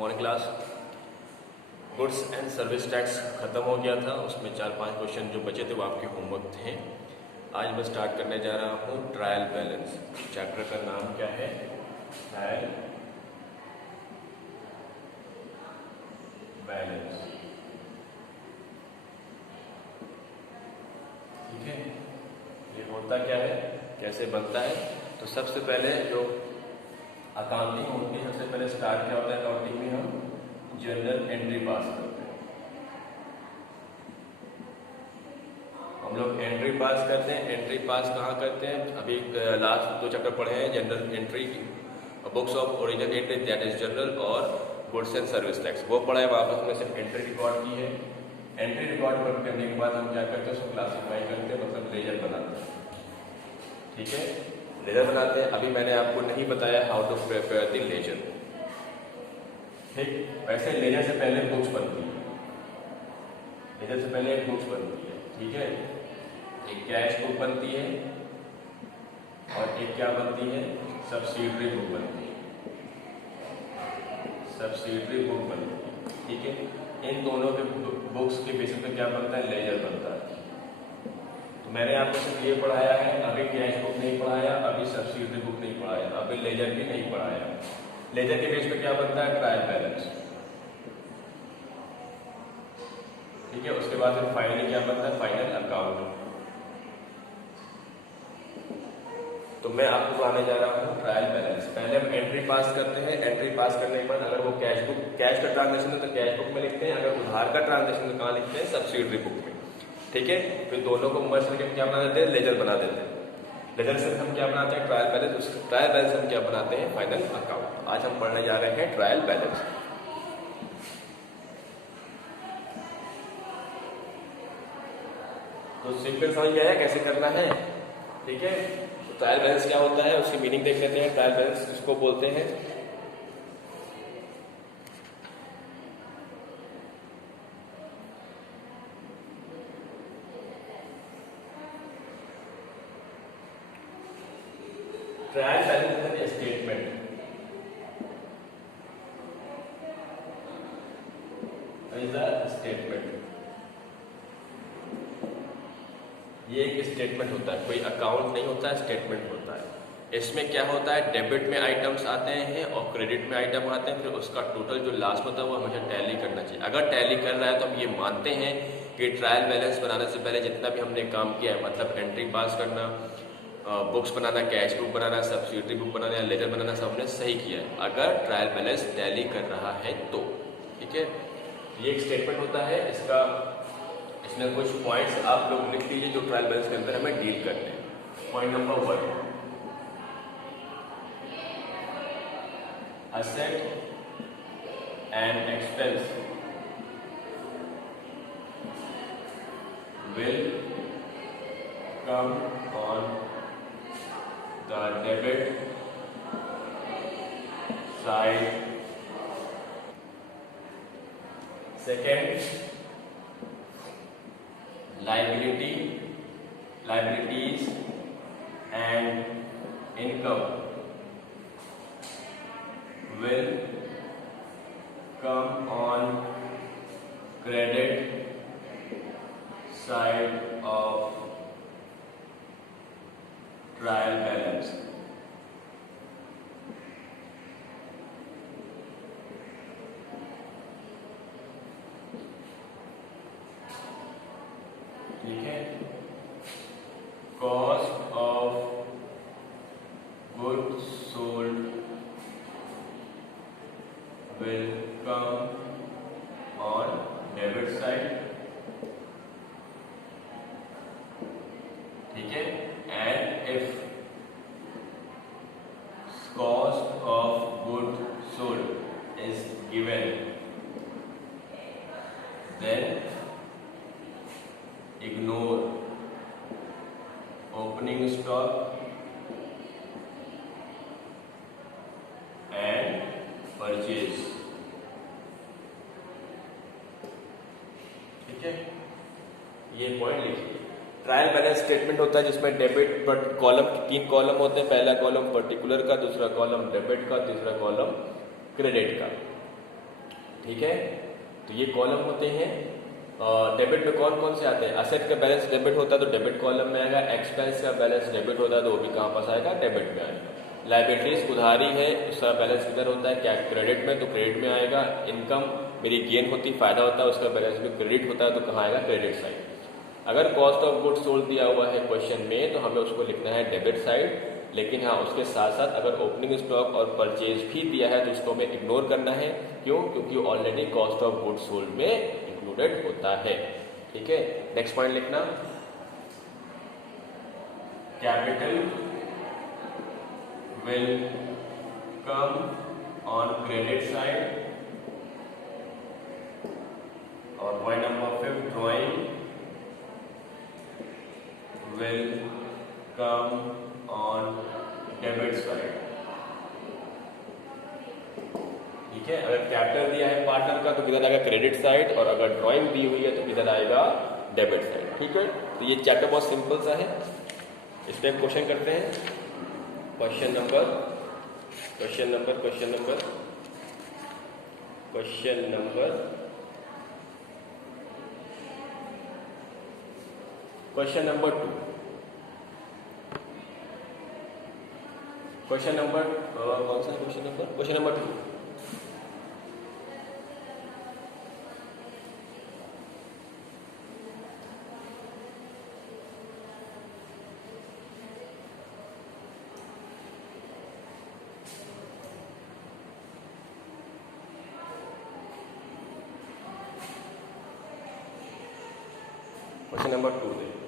Morning class. Goods and service tax ख़त्म हो गया था, उसमें 4-5 क्वेश्चन जो बचे थे वो आपके होमवर्क थे। आज मैं स्टार्ट करने जा रहा हूँ ट्रायल बैलेंस। चैप्टर का नाम क्या है? Trial balance. ठीक है, ये होता क्या है, कैसे बनता है? तो सबसे पहले जो अकाउंटिंग होती है, सबसे पहले स्टार्ट क्या होता है अकाउंटिंग में? हम जर्नल एंट्री पास करते हैं। हम लोग एंट्री पास करते हैं। एंट्री पास कहाँ करते हैं? अभी लास्ट 2 चैप्टर पढ़े हैं, general entry, books of original entry that is general, और गुड्स एंड सर्विस टैक्स वो पढ़ा है। वापस में सिर्फ एंट्री रिकॉर्ड की है। एंट्री रिकॉर्ड करने के बाद हम क्या करते हैं, उसको क्लासीफाई करते हैं, मतलब लेजर बनाते हैं। ठीक है, लेजर बनाते हैं। अभी मैंने आपको नहीं बताया how to prepare the ledger. ठीक, वैसे लेजर से पहले बुक्स बनती है। लेजर से पहले एक बुक्स बनती है। ठीक है, एक कैश बुक बनती है और एक क्या बनती है, सब्सिडरी बुक बनती है। सब्सिडरी बुक बनती है। ठीक है, इन दोनों के बुक्स के बेसिस पे क्या बनता है, लेजर बनता है। तो मैंने आपको सिर्फ ये पढ़ाया है, अभी कैश बुक नहीं पढ़ाया, अभी सब्सिडरी बुक नहीं पढ़ाया, अभी लेजर भी नहीं पढ़ाया। लेजर के बेस पे क्या बनता है, ट्रायल बैलेंस। ठीक है, उसके बाद फिर फाइनली क्या बनता है, फाइनल अकाउंट। तो मैं आपको पढ़ाने जा रहा हूँ ट्रायल बैलेंस। पहले हम एंट्री पास करते हैं। एंट्री पास करने के बाद अगर वो कैश बुक, कैश का ट्रांजेक्शन है तो कैश बुक में लिखते हैं, अगर उधार का ट्रांजेक्शन है तो कहाँ लिखते हैं, सब्सिडरी बुक में। ठीक है, फिर दोनों को मर्ज करके क्या बना देते हैं, लेजर बना देते हैं। लेजर से हम क्या बनाते हैं, ट्रायल बैलेंस। उस ट्रायल बैलेंस हम क्या बनाते हैं, फाइनल अकाउंट। आज हम पढ़ने जा रहे हैं ट्रायल बैलेंस। तो सिंपल समझ गया है कैसे करना है? ठीक है, तो ट्रायल बैलेंस क्या होता है, उसकी मीनिंग देख लेते हैं। ट्रायल बैलेंस इसको बोलते हैं, trial balance is an statement, is a statement. ये एक स्टेटमेंट होता है, कोई अकाउंट नहीं होता है, स्टेटमेंट होता है। इसमें क्या होता है, डेबिट में आइटम्स आते हैं और क्रेडिट में आइटम आते हैं, फिर उसका टोटल जो लास्ट होता है वो हमेशा टैली करना चाहिए। अगर टैली कर रहा है तो हम ये मानते हैं कि ट्रायल बैलेंस बनाने से पहले जितना भी हमने काम किया है, मतलब एंट्री पास करना, बुक्स बनाना, कैश बुक बनाना, सब्सिडरी बुक बनाना या लेजर बनाना, सब हमने सही किया है, अगर ट्रायल बैलेंस टैली कर रहा है तो। ठीक है, ये एक स्टेटमेंट होता है। इसमें कुछ पॉइंट्स आप लोग लिख लीजिए जो ट्रायल बैलेंस के अंदर हमें डील करने हैं। Point number 1, asset and expense will come on the debit side. Second, liabilities and income will come on credit side of trial balance. ठीक है, cost of goods sold will come on debit side. ठीक है, and if cost of goods sold is given, then ignore opening stock and purchase. ठीक है, ये point लिखिए। Trial balance statement होता है जिसमें डेबिट बट कॉलम, 3 कॉलम होते हैं। पहला कॉलम पर्टिकुलर का, दूसरा कॉलम डेबिट का, तीसरा कॉलम क्रेडिट का। ठीक है, तो ये कॉलम होते हैं। डेबिट में कौन कौन से आते हैं? असेट का बैलेंस डेबिट होता है तो डेबिट कॉलम में आएगा, एक्सपेंस का बैलेंस डेबिट होता है तो वो भी कहाँ पास आएगा? डेबिट में आएगा। लाइबिलिटीज उधारी है, उसका बैलेंस किधर होता है? क्या क्रेडिट में, तो क्रेडिट में आएगा। इनकम मेरी गेन होती, फायदा होता है, उसका बैलेंस भी क्रेडिट होता है तो कहाँ आएगा? Credit side. अगर कॉस्ट ऑफ गुड्स सोल्ड दिया हुआ है क्वेश्चन में तो हमें उसको लिखना है डेबिट साइड, लेकिन हाँ उसके साथ साथ अगर ओपनिंग स्टॉक और परचेज भी दिया है तो उसको हमें इग्नोर करना है। क्यों? क्योंकि already cost of goods sold में इंक्लूडेड होता है। ठीक है, नेक्स्ट पॉइंट लिखना, capital will come on credit side. और point number 5, drawing will come on debit side। ठीक है, अगर कैपिटल दिया है पार्टनर का तो किधर आएगा? क्रेडिट साइड, और अगर ड्राइंग दी हुई है तो किधर आएगा? Debit side. ठीक है, तो ये चैप्टर बहुत सिंपल सा है। इस पे क्वेश्चन करते हैं। Question number question number 2। Question number कौन सा question number? Question number 2। Question number 2 देखो।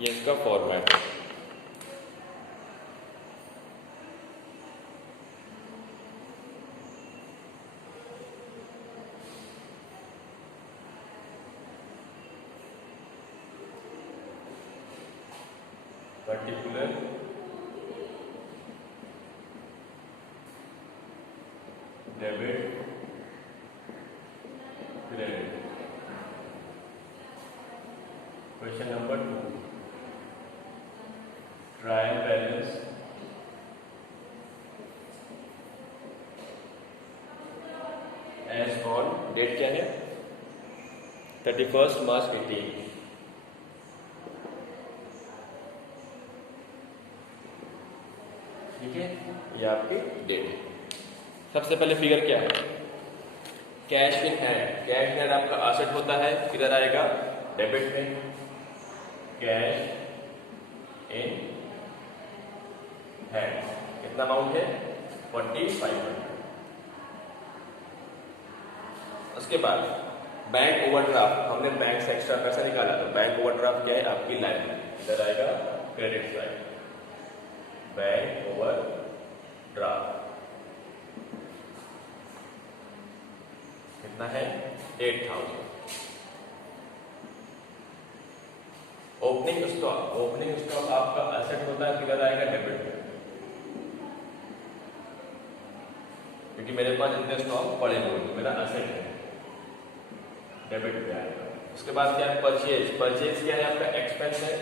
ये इसका फॉर्मेट है। Particular debit credit. Question number 2, trial balance as on, date क्या है? 31 मार्च 18। ठीक है, ये आपकी डेट है। सबसे पहले फिगर क्या है? Cash in hand. Cash in hand आपका एसेट होता है, किधर आएगा? डेबिट में। कैश इन हैंड कितना अमाउंट है? 4500। उसके बाद बैंक ओवरड्राफ्ट, हमने बैंक से एक्स्ट्रा पैसा निकाला तो बैंक ओवरड्राफ्ट क्या है? आपकी लायबिलिटी, इधर आएगा क्रेडिट साइड। बैंक ओवरड्राफ्ट कितना है? 8000। ओपनिंग स्टॉक आपका एसेट होता है, किधर आएगा? डेबिट में, क्योंकि मेरे पास इतने स्टॉक पड़े हुए तो मेरा एसेट है, डेबिट पे आएगा। उसके बाद क्या है? परचेज क्या है? आपका एक्सपेंस है,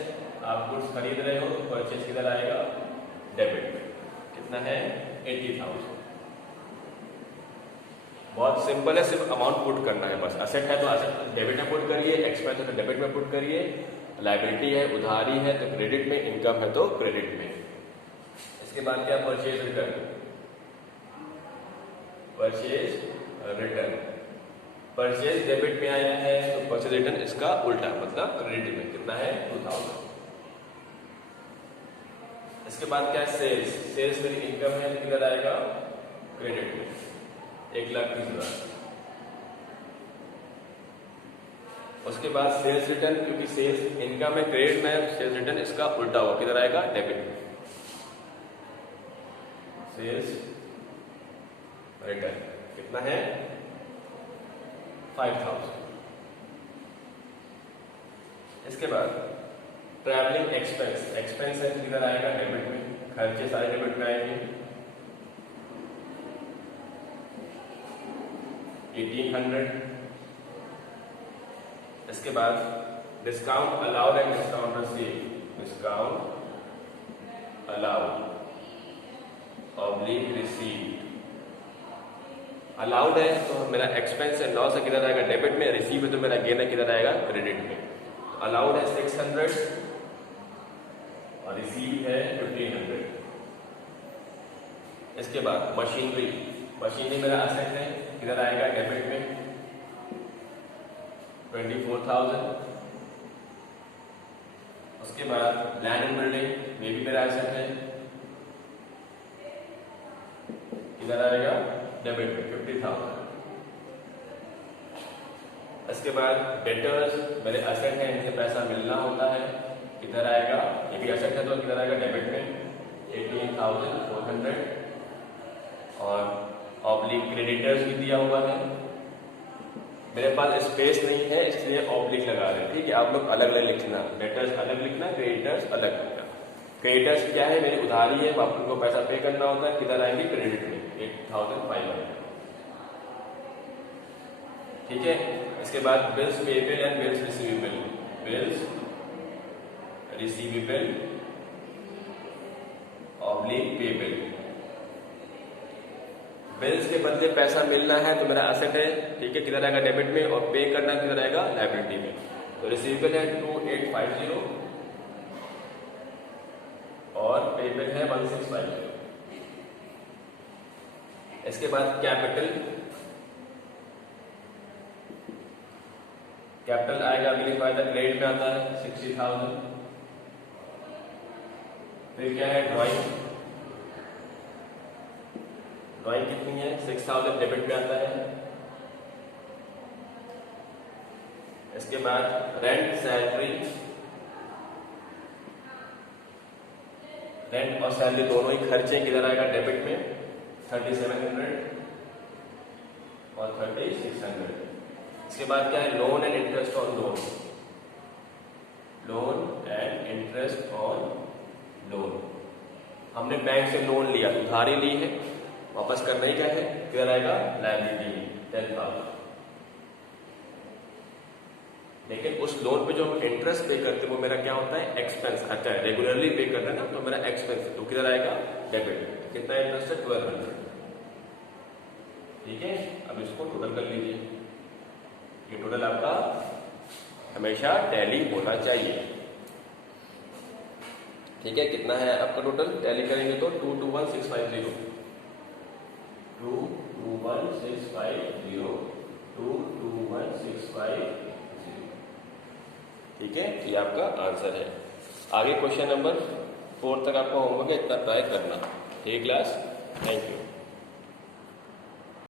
आप गुड्स खरीद रहे हो तो परचेज किधर आएगा? डेबिट में। कितना है? 80,000। बहुत सिंपल है, सिर्फ अमाउंट पुट करना है बस। एसेट है तो एसेट डेबिट में पुट करिए, एक्सपेंस है तो डेबिट में पुट करिए, लायबिलिटी है, उधारी है तो क्रेडिट में, इनकम है तो क्रेडिट में। इसके बाद क्या? Purchase return. परचेज डेबिट में आया है तो परचेज रिटर्न इसका उल्टा, मतलब क्रेडिट में। कितना है? 2000। इसके बाद क्या है? सेल्स मेरी इनकम है तो किधर आएगा? क्रेडिट में, 1,30,000। उसके बाद सेल्स रिटर्न, क्योंकि सेल्स इनकम है, क्रेडिट में है, सेल्स रिटर्न इसका उल्टा हुआ, किधर आएगा? डेबिट में। सेल्स रिटर्न कितना है? 5000। इसके बाद ट्रैवलिंग एक्सपेंस है, किधर आएगा? डेबिट में। खर्चे सारे डेबिट में आएंगे। 1800। इसके बाद discount allowed and discount receive, discount allowed oblique received. Allowed है तो मेरा एक्सपेंस एंड लॉस है किधर आएगा, डेबिट में। रिसीव है तो मेरा गेन है किधर आएगा, क्रेडिट में। अलाउड है 600 और रिसीव है 1500। इसके बाद मशीनरी, मशीनरी मेरा असेट है किधर आएगा, डेबिट में 24,000। उसके बाद लैंड एंड बिल्डिंग में भी मेरा एसेट है किधर आएगा, डेबिट में 50,000। इसके बाद डेटर्स मेरे एसेट है, इनसे पैसा मिलना होता है किधर आएगा, ये भी एसेट है तो किधर आएगा, डेबिट में 18,400। और ऑब्लिक क्रेडिटर्स भी दिया हुआ है, मेरे पास स्पेस नहीं है इसलिए ऑब्लिक लगा रहे हैं, ठीक है। आप लोग अलग अलग लिखना, डेटर्स अलग लिखना, क्रेडिटर्स अलग लिखना। क्रेडिटर्स क्या है, मेरी उधारी है, आपको को पैसा पे करना होता है किधर आएंगे, क्रेडिट में 8,500, ठीक है। इसके बाद bills payable and bills receivable, bills receivable oblique payable. Bills के बदले पैसा मिलना है तो मेरा एसेट है, ठीक है, किधर आएगा, डेबिट में। और पे करना किधर आएगा, लायबिलिटी में। तो रिसीवेबल है 2850 और पेएबल है 1650। इसके बाद कैपिटल, कैपिटल आएगा अभी लिखा था, क्रेडिट में आता है 60,000। फिर क्या है, ड्राइंग, ड्राइंग कितनी है, 6,000 डेबिट में आता है। इसके बाद रेंट सैलरी, रेंट और सैलरी दोनों ही खर्चे किधर आएगा, डेबिट में 3700 और 3600। इसके बाद क्या है, loan and interest on loan, loan and interest on loan. हमने बैंक से लोन लिया, उधारी ली है, वापस करना ही क्या है, किधर आएगा, लायबिलिटी 10,000। लेकिन उस लोन पे जो हम इंटरेस्ट पे करते हैं वो मेरा क्या होता है, एक्सपेंस, खर्चा है। रेगुलरली पे करना है ना तो मेरा एक्सपेंस है, तो किधर आएगा, डेबिट। कितना इंटरेस्ट है, 1200, ठीक है। अब इसको टोटल कर लीजिए, ये टोटल आपका हमेशा टैली होना चाहिए, ठीक है। कितना है आपका टोटल, टैली करेंगे तो 221650, 221650, 221650, ठीक है। ये आपका आंसर है। आगे क्वेश्चन नंबर 4 तक आपका होमवर्क है, इतना ट्राई करना, ठीक क्लास, थैंक यू।